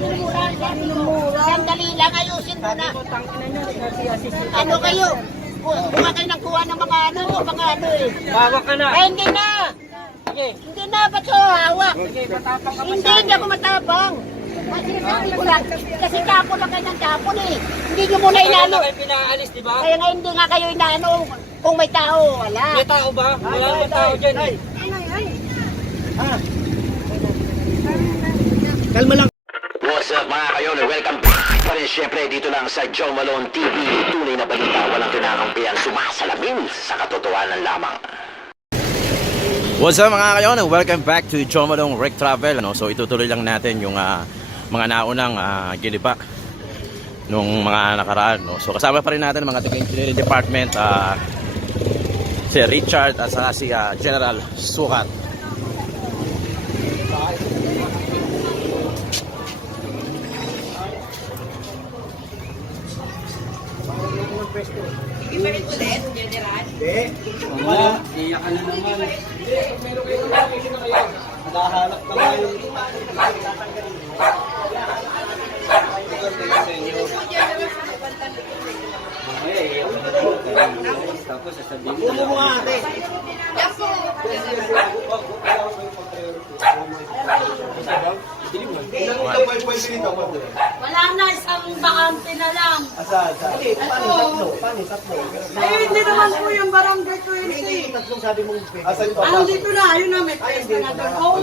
minumura. Sandali lang, ayusin mo na. Ano kayo? Ku- Kuha kayo ng kuha ng mga ano, mga ano eh. Bawa ka na. Ay, hindi na. Sige. Hindi na, ba't ko hawak? Sige, matapang ka Hindi, hindi ako matapang. Kasi sabi ko lang, kasi kapo lang kayo ng kapon eh. Hindi nyo muna Kaya na kayo pinaalis, di ba? Kaya nga hindi nga kayo inaano kung may tao, wala. May tao ba? Wala namang tao dyan. eh. Kalma lang. What's mga kayon? Welcome back pa rin syempre dito lang sa Joe Malone TV. Tunay na balita, walang kinakampihan, sumasalamin sa katotohanan lamang. What's up mga kayon? Welcome back to Jomadong Rec Travel. Ano? So itutuloy lang natin yung ah, mga naunang uh, gilipa nung mga nakaraan. No? So kasama pa rin natin mga taga-engineering department. ah, si Richard at saka si ah, General Sukat. Wala. Iyak ka na naman. Nakahanap ka nga yung... Eh, tapos sasabihin mo. Ulo mo nga ate. Wala na, isang bakante na lang. Asa, asa. Ito. Ay, hindi naman po yung barangay 20. Asa ito? Ano dito na, ayun na, may pesta na doon. Oo,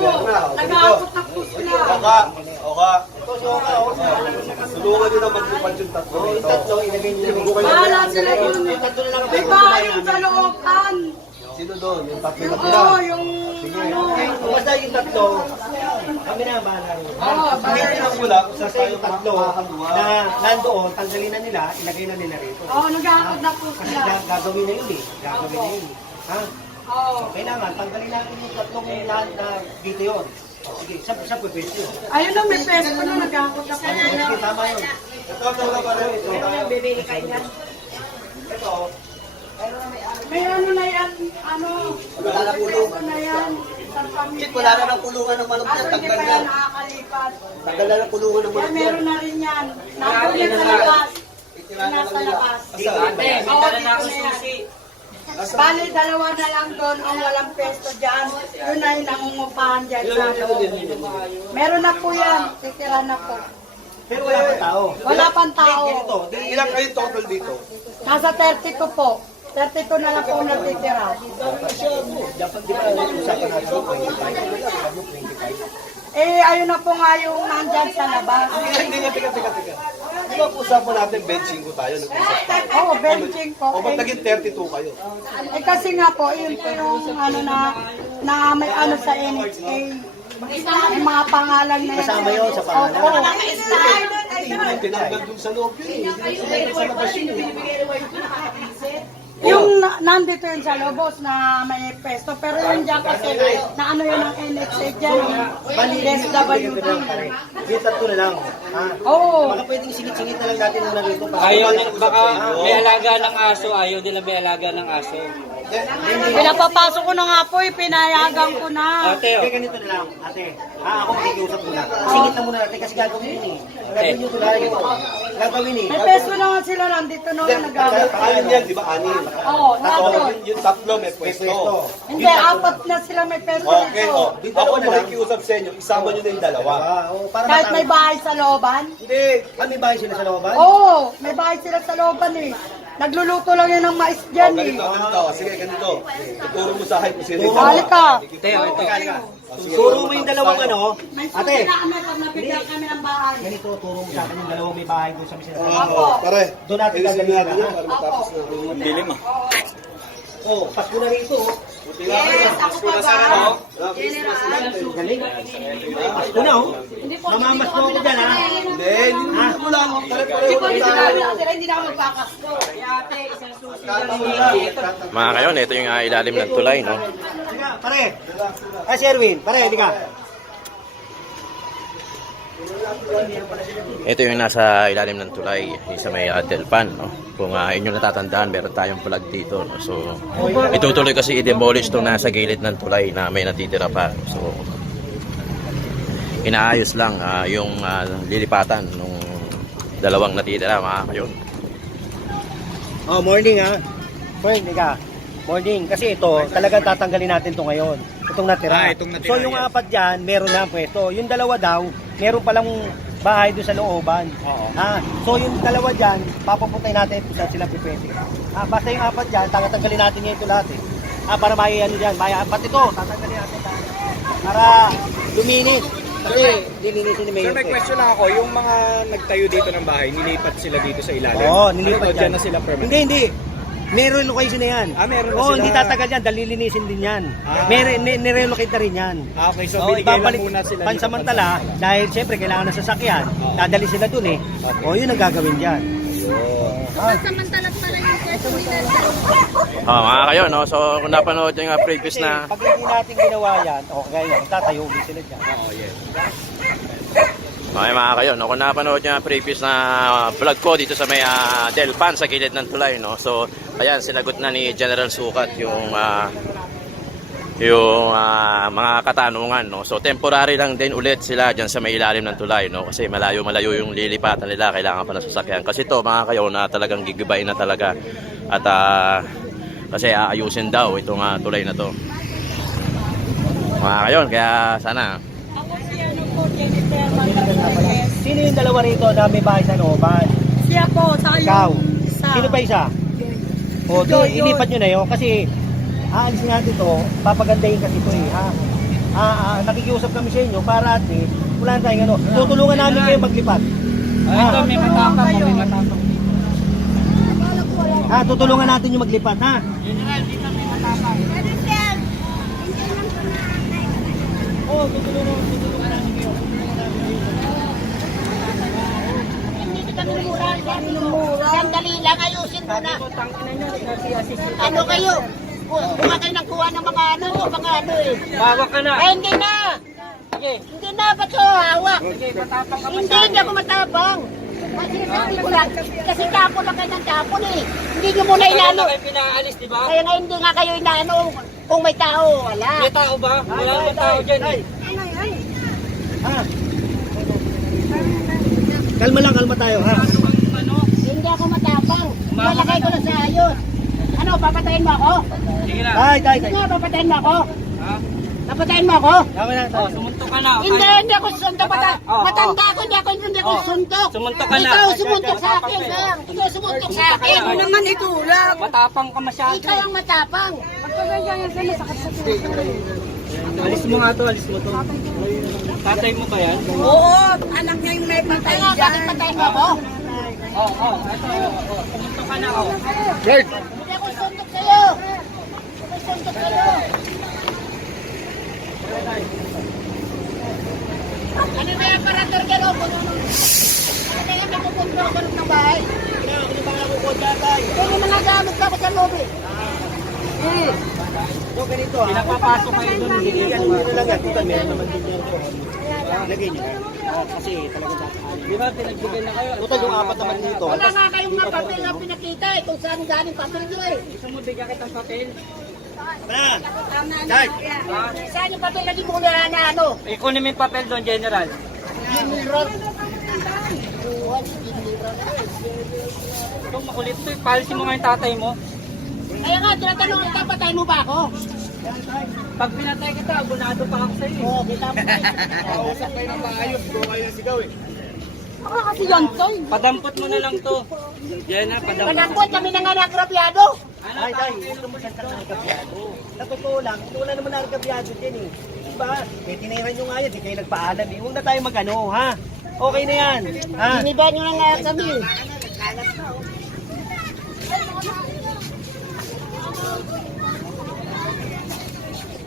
nag-aakot na po sila. Oka, oka. Tulungan nyo na maglipad yung tatlo. Yung tatlo, ilagay nyo yung Bahala sila yun. May bahay yung sa looban. Sino doon? Yung tatlo na Oo, yung ano. Basta yung tatlo, kami na bahala rin. Oo, bahala. lang wala, kung sa yung tatlo na nandoon, tanggalin na nila, ilagay na nila rito. Oo, nag-aakot na po Kasi sila. ga- gagawin na yun eh. Gagawin na yun eh. Ha? Oo. Kailangan, tanggalin natin yung tatlong na, na dito yun. Sige, sa, sa pwede yun. Ayun na, may pesta na, nag-aakot na po. Sige, tama yun. Ito, ito, ito, ito. Ito, ito. May ano na yan, ano, may pesta na yan. Pamilya. Wala na ng kulungan ng manok hindi tanggal na. nakakalipat. Tanggal na ng kulungan ng Yan, manok yan. meron na rin yan. Yan sa labas. Nasa labas. Ate, Oo, may dala dito na na yan. susi. Bali, dalawa na lang doon ang walang pesto dyan. Yun ay nangungupahan dyan sa loob. Meron na po yan. Titira na po. Pero wala pa tao. Wala pang tao. Ilang kayo total dito? Nasa 32 po. 32 na lang po natitira. Dapat di ba usapan natin yung 25? Eh, ayun na po nga yung nandyan sa labas. Hindi nga, teka, teka, teka. Di ba usapan natin benching ko tayo? Oo, oh, benching po. O ba't Eh, naging 32 kayo? eh, kasi nga po, yun po yung ano na, na may ano sa NHA. May mga pangalan na yan. Kasama yun sa pangalan? Opo. Hindi tinanggal dun sa loob yun eh. Sa labas yun eh. Yung na, nandito yun sa Lobos na may pesto, pero yun dyan kasi na ano yun ang NXA dyan, Bali, SWD. Yung tatlo na lang. Ha? Oo. Baka pwedeng singit-singit na lang natin muna rito. Ayaw na, baka may alaga ng aso, ayaw nila may alaga ng aso. Pinapapasok ko na nga po, eh, pinayagan ko na. Ate, Kaya ganito na lang, ate. Ah, ako makikiusap muna. Singit na muna natin kasi gagawin yun eh. Gagawin yun tulad ito. Gagawin eh. May pesto na nga sila nandito noon nag-aaway. Pangalan yan, di ba? Anin. Oo, nandun. Yung tatlo may pwesto. Hindi, apat na sila may pesto Okay, dito. oh. Ako makikiusap sa inyo, isama nyo na yung dalawa. Kahit may bahay sa looban. Hindi. Ah, may bahay sila sa looban? Oo, may bahay sila sa looban eh. Nagluluto lang yun ng mais Oh, dyan eh. ganito, ganito. Sige, ganito. Ituro mo sa akin kung sino yung Halika. dalawa. Teo, ito. Turo mo yung dalawang ano. May susi na kami pag nabigyan kami ng bahay. Ganito, turo mo sa akin yung dalawang may bahay doon sa misina. Opo. Pare, doon natin gagawin na. ha? Opo. Dilim ah. Oh, Pasko na rito. oh. Yes, ako pa ba? Galing. Pasko na oh. Mamamas mo ako dyan ha. Hindi, hindi mo na lang. Pare-pareho Hindi lang na tayo. kami hindi na ako magkakasto. Ate, isang susi lang. Mga kayon, ito yung ah, ilalim ng tulay. No? Sige, pare. Ay, si Erwin. Pare, hindi ka. Ito yung nasa ilalim ng tulay yung sa may uh. No? Kung uh, inyo natatandaan, meron tayong plug dito. No? So, itutuloy kasi i-demolish itong nasa gilid ng tulay na may natitira pa. So, inaayos lang ah, yung ah, lilipatan nung dalawang natitira mga kayon. Oh, morning ha. Friend, ika. Morning. Kasi ito, talagang tatanggalin natin to ngayon. Itong natira. Ah, itong natira, So yung yes. apat dyan, meron na pwesto. Yung dalawa daw, meron palang bahay doon sa looban. Oo. Ah, so yung dalawa dyan, papapuntay natin kung saan sila pipwede. Ah, basta yung apat dyan, tatanggalin natin ngayon ito lahat eh. Ah, para may ano dyan, may apat ito, tatanggalin natin lahat. Para luminis. Kasi lilinisin ni Sir, Mayor. may to eh. question lang ako. Yung mga nagtayo dito ng bahay, nilipat sila dito sa ilalim? Oo, nilipat Ano, dyan na sila permanent? Hindi, hindi. Meron location na yan. Ah, meron na sila. hindi tatagal yan. Dahil lilinisin din yan. Ah. Mer- ni- nirelocate na rin yan. Ah, okay, so binigay lang muna sila dito pansamantala dahil siyempre kailangan ng sasakyan. Oo. Dadali sila dun eh. O yun ang gagawin dyan. Oh, mga kayon, no? So kung napanood yung ah, previous Kasi na pag hindi natin ginawa yan, o kaya yan, tatayo ulit sila dyan. Oo, yes. Okay mga kayo, no? kung napanood nyo yung previous na vlog ko dito sa may ah, Delpan sa gilid ng tulay, no? So, ayan, sinagot na ni General Sukat yung ah, yung ah, mga katanungan, no? So, temporary lang din ulit sila dyan sa may ilalim ng tulay, no? Kasi malayo-malayo yung lilipatan nila, kailangan pa ng sasakyan. Kasi to mga kayo, na talagang gigibayin na talaga. At ah, kasi aayusin daw itong ah, tulay na to. Mga kayo, kaya sana Sino yung dalawa rito na may bahay sa looban? Siya po, sa Ikaw. isa. Sino pa isa? O, Yun, yun. ilipat nyo na yun kasi aalisin natin to, papagandahin kasi ito eh, ha? Ah, ah, nakikiusap kami sa inyo para at eh, wala na tayong ano. Tutulungan namin kayo maglipat. Ah, may matapang, may matapang. ha, tutulungan natin yung maglipat, ha? Oo, tutulungan, tutulungan namin kayo. Hindi kita minumura. Sandali lang, ayusin mo na. Ano kayo? Ku- Kuha kayo ng kuha ng mga ano, mga ano eh. Bawak ka na. Ay, hindi na! Hindi na, ba't ko hawak? Hindi, hindi ako matapang. Kasi sabi ko lang, kasi tapon lang kayo ng tapon eh. Hindi nyo muna inano. pinaalis, di ba? Kaya nga hindi nga kayo inano kung may tao, wala. tao ba? Wala may tao dyan eh. Ha? Kalma lang, kalma tayo, ha? Hindi ako matapang. Malakay ko lang sa ayos. Ano, papatayin mo ako? Tay, tay, Hindi tay. nga, papatayin mo ako. Papatayin mo ako? Tama na, tay. Sumuntok ka na. Hindi, hindi ako suntok. Mata Oh, matanda ako, hindi ako, hindi ako suntok. Sumuntok ka na. Ikaw sumuntok sa akin, lang. Ikaw sumuntok sa akin. Ano naman itulang? Matapang ka masyado. Ikaw ang matapang. Alis mo nga to, alis mo to. Tatay mo ba yan? Oo, anak niya yung may patay Kaya nga, bakit dyan. patayin mo ako? Oh, oo. Ito, oh, sumuntok ka na, oh. Hindi ako suntok sa'yo. Ako suntok sa'yo. Ano ba yung aparator ka no? Ano yung napupunta ako ng bahay? Hindi mga gamit ka sa loob eh. So, ganito, ha? Pinapapasok kayo doon. hindi Yan, yun lang. Ito, meron naman din yan. Lagay nyo. Ah, kasi talaga dapat. Di ba, pinagbigay na kayo? Total yung apat naman dito. Wala nga kayong mga papel na pinakita eh. Kung saan galing papel nyo eh. Gusto mo bigyan kitang papel? Na! Dad! Saan yung papel na di mo na ano? Ikunin mo yung papel doon, General. General. Ito, makulit to. Palisin mo nga yung tatay mo. Kaya nga, tinatanong kita, patayin mo ba ako? Pag pinatay kita, abonado pa ako sa'yo. eh. Oo, kita mo. Kausap kayo ng maayos, bro kayo ng sigaw eh. Ako kasi yan, Toy. Padampot mo na lang to. Jenna, padampot. Panakot kami na nga nagrabyado. Ay, tay, ito mo siya sa nagkabyado. Sa totoo lang, ito wala naman nagkabyado din eh. Diba? Eh, tinairan nyo nga yan, di kayo nagpaalam eh. Huwag na tayo magano, ha? Okay na yan, ha? Biniba nyo na nga kami.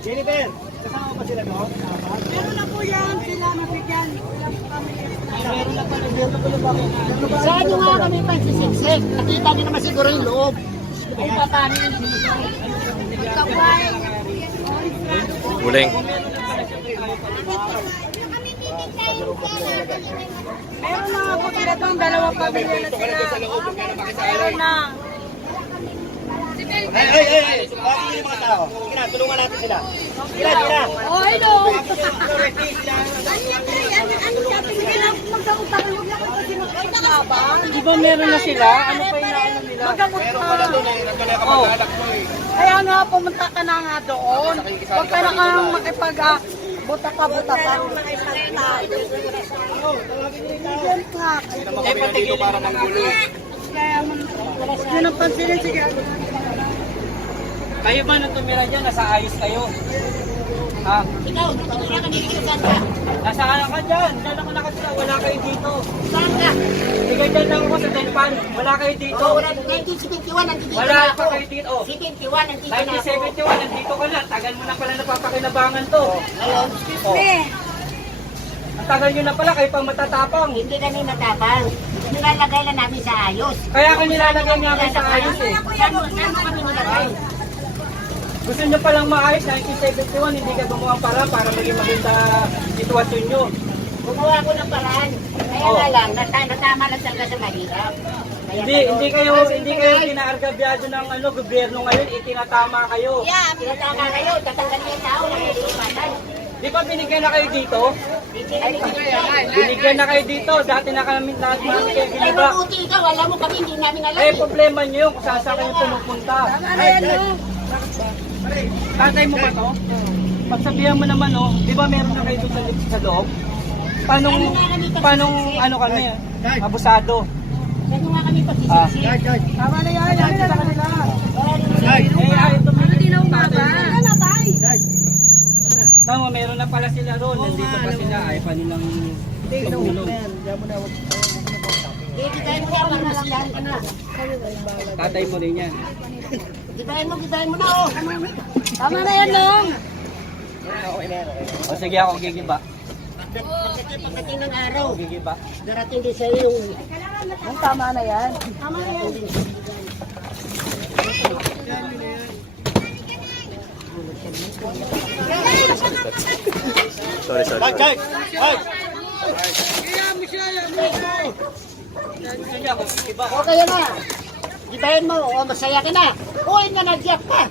Jennifer, kasama ba sila doon? Meron na po yan, sila nabigyan. Meron lang pala, meron pala ba? Saan nyo nga kami pansisiksik? Nakita nyo naman siguro yung loob. Kung paano yung huling. Meron na po sila doon, dalawang pamilya na sila. Meron na. Ay, ay, ay, ay. Bakit yun yung mga tao? Sige na, tulungan natin sila. Sige na, sige na. Oh, hello. Di ba meron na sila? Ano pa yung naano nila? Magamot Pero wala doon eh, nagkala oh. mo eh. Kaya nga, pumunta ka na nga doon. Ah, Huwag ka na ka makipag ah, buta ka, buta ka. Diyan ka. Ay, patigil. Para manggulo. Eh. Kaya, wala sa... Huwag pansinin, sige. Kayo ba nung tumira dyan? Nasa ayos kayo? Ha? Ikaw, tumira ka dito saan ka? Nasa ano ka dyan? Dyan ako nakatira. Wala kayo dito. Saan ka? Sige, dyan lang ako sa Telpan. Wala kayo dito. Oh, 1971, nandito Wala na pa ako. kayo dito. Oh. 71, nandito na ako. 1971, nandito ka na. Tagal mo na pala napapakinabangan to. Ngayon, Oh. Ang tagal nyo na pala, kayo pang matatapang. hindi kami matapang. Nilalagay lang namin sa ayos. Kaya ka nilalagay niya kayo sa ayos eh. Saan mo, saan kami nilagay? Gusto nyo palang maayos, 1971, hindi ka gumawa para para maging maganda sitwasyon nyo. Gumawa ko ng paraan. Kaya Oh. nga lang, nata natama lang talaga sa mahirap. Kaya Hindi, kayo- hindi kayo, hindi kayo tinaargabyado ng ano, gobyerno ngayon, itinatama kayo. Yeah, tinatama kayo, tatanggalin yung tao na may lumatan. Di ba binigyan na kayo dito? Hindi na binigyan. Binigyan na kayo dito, dati na kami lahat mga kayo Ay, biniba. mabuti ikaw, alam mo kami, hindi namin alam. Eh, problema nyo yun kung saan saan kayo pumupunta. Tatay mo ba to? Pagsabihan mo naman, oh, di ba meron na kayo sa, sa loob? Paano, paano, ano kami, abusado? Kaya nga kami Ah. pagsisisi. Tama na yan, yan sa kanila. Eh, ayaw tumingin. Hindi na umaba. Tama, meron na pala sila roon. Nandito pa sila. Ay pa nilang na. Tatay mo rin yan. Gibahin mo, gibahin mo na, oh. Tama na yan, Long. O sige ako gigiba. Pagdating pagdating ng araw, Gigiba. darating din sa'yo yung... Ang tama na yan. Tama na yan. Sorry, sorry. Ay, ay, ay. Sige ako gigiba. O, kaya na. Gibahin mo, o masaya ka na. Uy, na nagyak ka.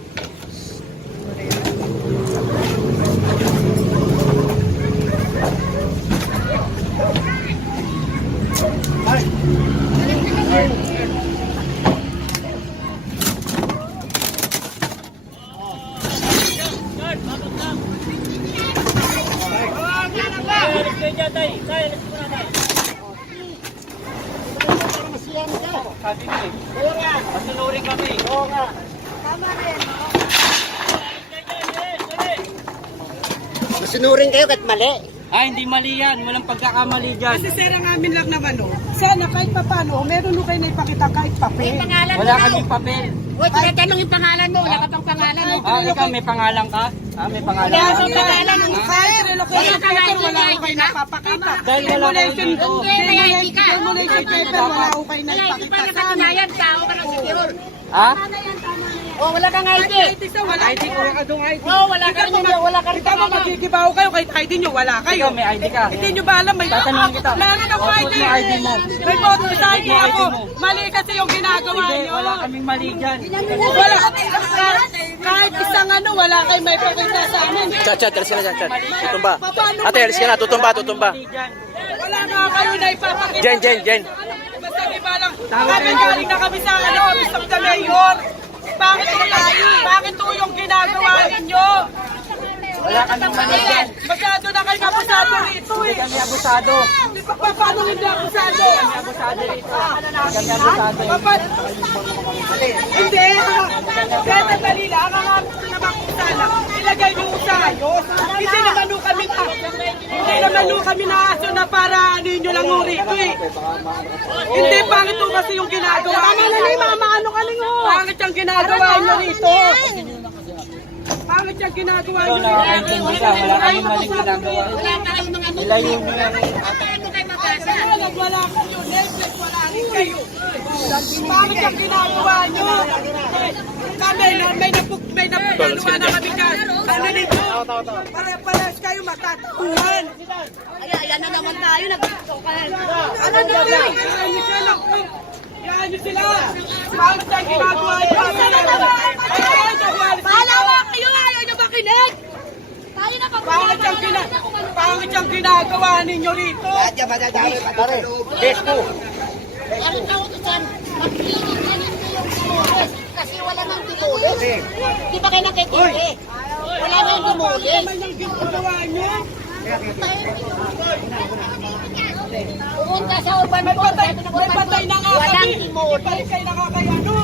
Masiyahan ka. Sabi ko eh. Kaya nga. Masunurin kami. Oo nga. Masunurin kayo kahit mali. Ah, hindi mali yan. Walang pagkakamali dyan. Kasi sir, ang amin lang naman, oh. Sana kahit pa paano, meron nyo kayo na ipakita kahit papel. Pangalan Wala mo kaming papel. Uy, tinatanong yung pangalan mo. Wala ka pang pangalan. oh. Ah, ikaw may pangalan ka? Ah, may pangalan Wala ka? Kang ng relocation Wala kang paper, ID, wala ko ID kayo na? napapakita. Wala may ka. Demolition paper, wala ko kayo napapakita sa amin. tao ka ng secure. Ha? Oh, wala kang ID. Wala ID ko ka doon ID. Oh, wala ka rin yun. Wala ka rin Ikaw mo magigibaw kayo kahit ID nyo, wala kayo. Ikaw may ID ka. Hindi nyo ba alam, may Tatanungin kita. Meron ako ID. mo ID mo. May photo sa ID ako. Mali kasi yung ginagawa Hindi, nyo. wala kaming mali dyan. Wala. Kahit isang ano, wala kayo may pakita sa amin. Chat, chat, alis ka na dyan, chat. Tutumba. Ate, alis ka na. Tutumba, tutumba. Wala nga kayo na ipapakita. Jen, Jen, Jen. Basta di ba lang, kami galing na kami sa ano, Office of the Mayor. Bakit na tayo? Bakit to yung ginagawa ninyo? Wala kaming mali dyan. Masyado na kayo abusado rito Hindi eh. kami abusado. Di ba pa, paano hindi abusado? Kami abusado rito. Kami abusado. Papa, hindi. Kaya nadali lang, ang kung sana, ilagay niyo sa ayos. Hindi naman nung kami na, hindi naman nung kami na aso na para ano nyo lang rito eh. Hindi, pangit ho kasi yung ginagawa. Tama na ni mama, ano ka rin ho? Pangit yung ginagawa nyo rito. Pangit yung ginagawa Ikaw nyo na rito. kaintindi ka. Wala kaming maling ginagawa. Wala kayong mga nito. Ilayo nyo yan. Paano kayo mabasa? Wala, wala yun. Netflix, wala rin kayo. Bakit ang ginagawa nyo? Kami, na- may napug, may napugalawa na kami dyan. Ano nito? Pare-pares kayo matatauhan. Ay, ayan na naman tayo. Nagpito ka na. Ano na yan? Yan sila. Bakit ang ginagawa? Palawa kayo. Ayaw nyo makinig. Pangit ang, gina pangit ang ginagawa ninyo rito. Pare, desko. Ang tawag dyan, maglilingin mo yung timoles. Kasi wala nang timoles. Di ba kayo nakikili? Wala nang timoles. Ginagawa niyo. Pumunta sa urban May patay, ng may urban patay na nga walang kami. Hindi pa timoles. rin kayo nakakayano.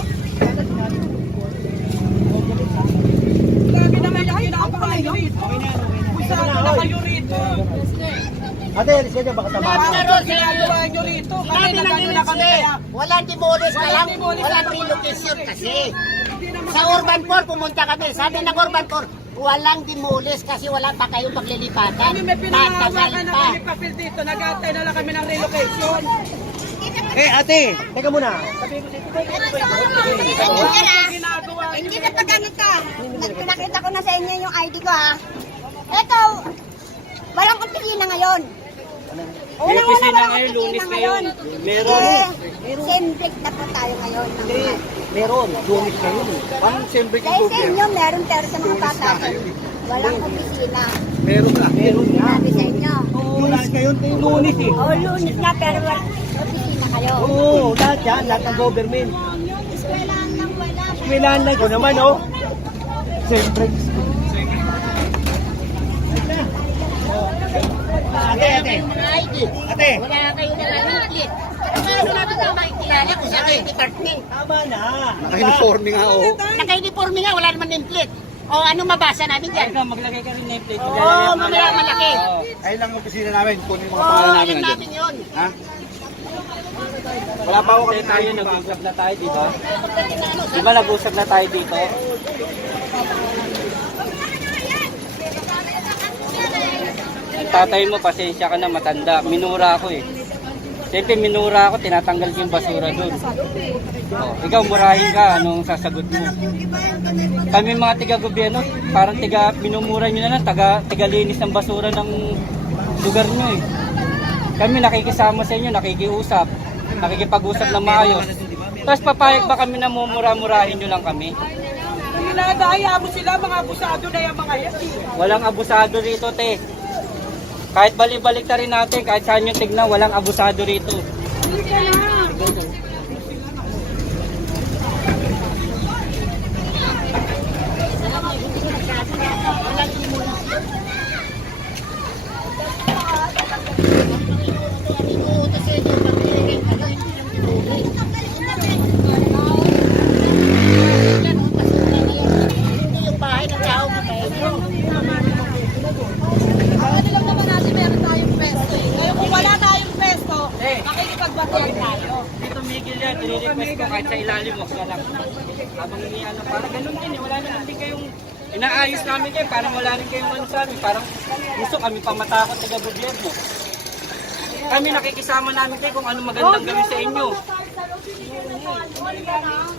Grabe naman yung ginagawa niyo rito. Usado na kayo rito. Ate, alis ka dyan, baka tama. Grabe na yung ginagawa niyo rito. Kami na kami MNC, kaya. walang timoles ka lang, walang relocation kasi. Sa urban core, pumunta kami. Sabi ng urban core, walang timoles kasi wala pa kayong paglilipatan. kami may Tatagal pinangahawakan na kami papel dito. Nag-aantay na lang kami ng relocation. Eh, ate, teka muna. Hindi na pa ganito. Pinakita ko na sa inyo yung ID ko ha. Ito, walang opisina ngayon. Wala, opisina walang ngayon, lunes ngayon. Meron. Eh, same break na po tayo ngayon. ng Hindi, mga- meron. Lumis kayo. Parang siyempre sa inyo, meron pero sa mga bata. Walang opisina. meron na. Meron nga. Sabi sa inyo. Lumis kayo, yung lunis eh. O, lunes na pero walang opisina kayo. Oo, lahat yan, lahat ng government. Eskwelahan lang wala. Kailangan lang ko naman, oh. Siyempre. Ate, ate. Mga ID. Ate. Wala kayo na lang plate. Paano namin na makikilala kung sa kayo department? Tama na. Naka-uniforme nga oh. Naka-uniforme nga, wala naman name plate. O ano mabasa namin dyan? Ikaw, maglagay ka rin name plate. Oo, oh, mamaya malaki. Ayun lang ang opisina namin. Kunin mo Oo, ang pangalan namin. yun nandiyan. namin yun. Ha? Wala pa ako Kasi kami tayo, nag-usap na tayo, di ba? Di ba nag-usap na tayo dito? Tatay mo, pasensya ka na, matanda. Minura ako eh. Siyempre, minura ako, tinatanggal ko yung basura doon. Oh, ikaw, murahin ka, anong sasagot mo? Kami mga tiga-gobyerno, parang tiga, minumura nyo na lang, taga, tiga-linis ng basura ng lugar nyo eh. Kami nakikisama sa inyo, nakikiusap, nakikipag-usap na maayos. Tapos papayag ba kami na mumura-murahin nyo lang kami? Ginagaya mo sila, mga abusado na yung mga yan. eh. Walang abusado rito, te. Kahit balik-balik na rin natin, kahit saan yung tignan, walang abusado rito. Hindi yung bahay ng tao na tayo. Ano lang naman natin meron tayong pesto eh. Ngayon kung wala tayong pesto, makikipagbatihan tayo. Dito, Miguel yan, nire-request ko kahit sa ilalim, wag ka lang. Habang iniano, parang ganun din eh, wala naman din kayong inaayos namin kayo, parang wala rin kayong ano sa amin, parang gusto kami pa matakot sa gobyerno. Kami nakikisama namin kayo kung ano magandang gawin sa inyo.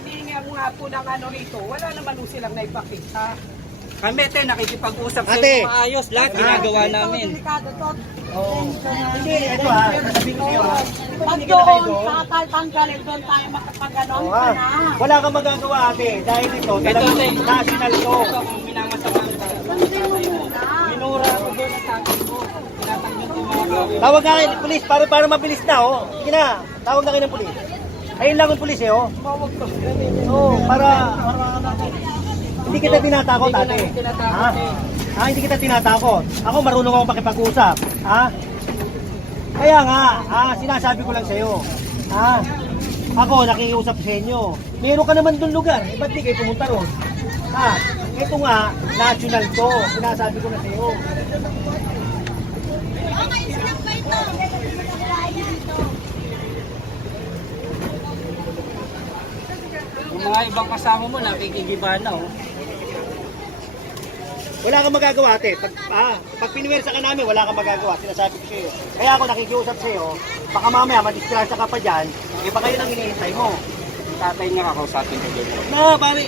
Hindi nga po ng ano rito, wala naman silang naipakita. Kami, te, nakikipag-usap sa Ate. inyo maayos, lahat ginagawa namin. Delikado to. Hindi, ito ha. Sasabihin ko ha. Pag doon, tatanggalin doon tayo makapag-ano Oo, ka ha. na. Wala kang magagawa ate. Dahil ito, Ito, talagang te, national to. ito kung minamasama ka. Minura ako doon ang tatay mo. Tinatanggal ko mga gawin. Tawag nga kayo, polis, para, para mabilis na, oh. Sige na, tawag na kayo ng polis. Ayun lang ang polis, eh, oh. Oo, para, hindi kita tinatakot, ate. Ha? eh. Ah, hindi kita tinatakot. Ako marunong ako makipag-usap. Ha? Kaya nga, ah, sinasabi ko lang sa'yo. Ha? Ako, nakikiusap sa inyo. Meron ka naman doon lugar. Eh, ba't di kayo pumunta ron? Ha? Ito nga, national to. Sinasabi ko na sa'yo. Yung mga ibang kasama mo, nakikigiba na, oh. Wala kang magagawa, ate. Pag, ah, pag piniwersa ka namin, wala kang magagawa. Sinasabi ko sa'yo. Kaya ako nakikiusap sa'yo. Baka mamaya, madiskrasya ka pa dyan. Eh, baka yun ang hinihintay mo. Tatay niya kakausapin ko dito. Na, pare.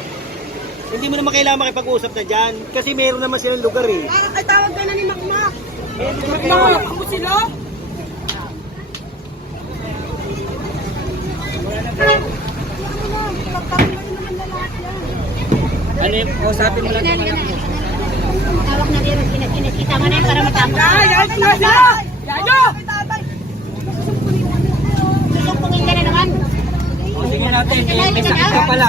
Hindi mo naman kailangan makipag-usap na dyan. Kasi meron naman silang lugar eh. Parang ay tawag ka na ni Makmak. Eh, lugar kayo. Makmak mo sila? Ano yung kausapin mo lang Tawag na rin, kinakita mo na yun para matapos. Ay, ay, ay, ay! Yayo! Susumpungin ka na naman. natin. May, sakit ka pala.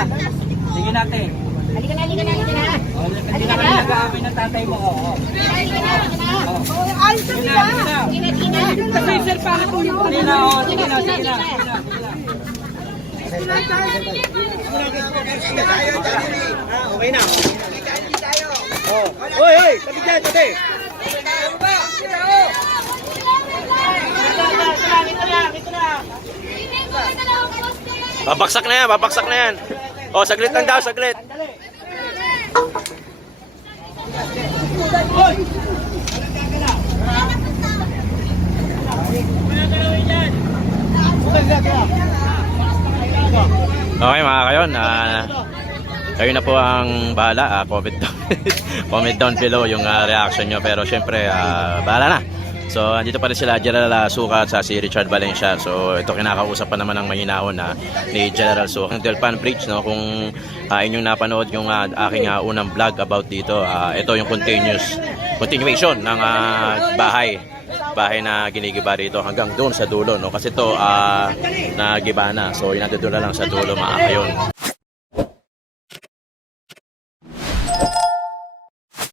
Sige natin. Halika na, halika na, halika na. Oh, Hindi na nag-aaway ng tatay mo. Oh, oh. Halika na, halika na. Oh. Ayos na Sige sila. na, sige na. Sige na, sige na. Kasi sir, bakit po yung Sige na, oh. Sige na, sige na. Sige na, sige na. Okay na. Oh. Hoy, hoy, tabi dyan, tabi. Babaksak na yan, babaksak na yan. O, saglit lang daw, saglit. Okay mga kayon, ah, kayo na po ang bahala. ah, comment down, comment down below yung ah, reaction nyo. Pero syempre, ah, bahala na. So, andito pa rin sila General ah, Suka at si Richard Valencia. So, ito kinakausap pa naman ng mahinahon na ni General Suka. Ang Delpan Bridge, no, kung ah, inyong napanood yung ah, aking ah, unang vlog about dito, ah, ito yung continuous continuation ng ah, bahay bahay na ginigiba rito hanggang doon sa dulo no kasi to ah nagiba na so na lang sa dulo mga kayon